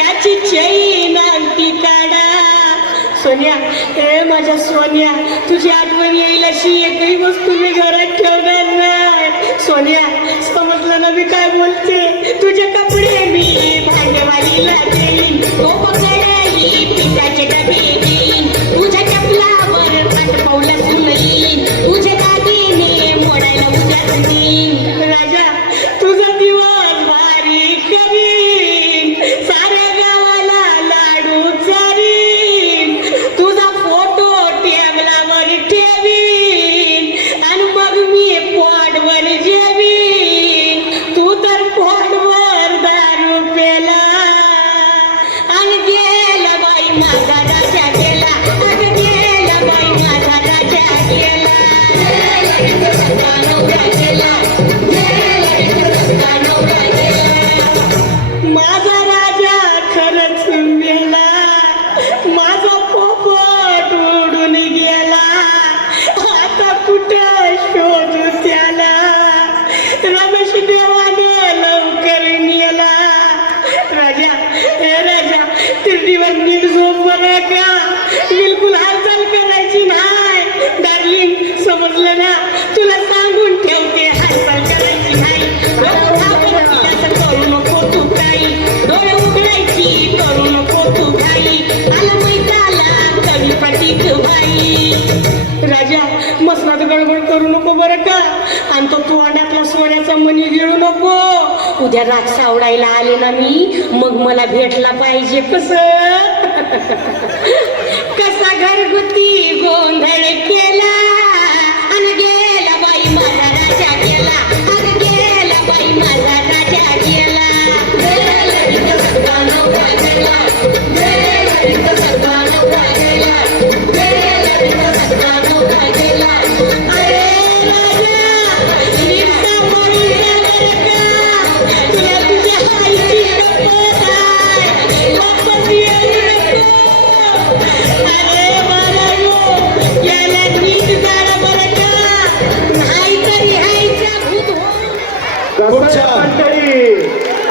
त्याची चैन अंगठी काढा. सोन्या, हे माझ्या सोन्या, तुझी आठवण येईल अशी एकही वस्तू मी घरात ठेवणार नाही. सोन्या, समजलं ना मी काय बोलते? तुझे कपडे मी भांडेवालीला देईन, तो पकडाई पिठाचे डबे देईन, तुझ्या चपलावर पाठ पाऊलासून येईन, तुझे दागिने मोडायला उद्या देईन. राजा, तुझा दिवस भारी करीन, साऱ्या गावाला लाडू चारीन, तुझा फोटो टेबलावर ठेवीन आणि मग मी पोटवर जेवीन. तू तर पोटवर दारू पेला आणि गेला बाई माझा राजा गेला, अगं गेला बाई माझा राजा गेला. नवरा गेला, नवरा गेला. माझा राजा खरंच मेला, माझा पोपट उडून गेला, आता कुठं शोधू त्याला. रमेश देवानं लवकर नेला. राजा, हे राजा, तिरडीवर नीट झोप बरं का, बिलकुल हालचाल करायची नाही. डार्लिंग, समजलं ना? तुला सांगून ठेवते, हालचाल करायची नाही. करू नको तू काही, डोळे उघडायची करू नको तू काही, आला मैदाला कवी प्रतीक बाई. राजा, मसनात गडबड करू नको बरं का, आणि तो तोंडातला सोन्याचा मणी गिळू नको. उद्या राग सावडायला आले ना मी, मग मला भेटला पाहिजे. कसं कसा घरगुती गोंधळ केला,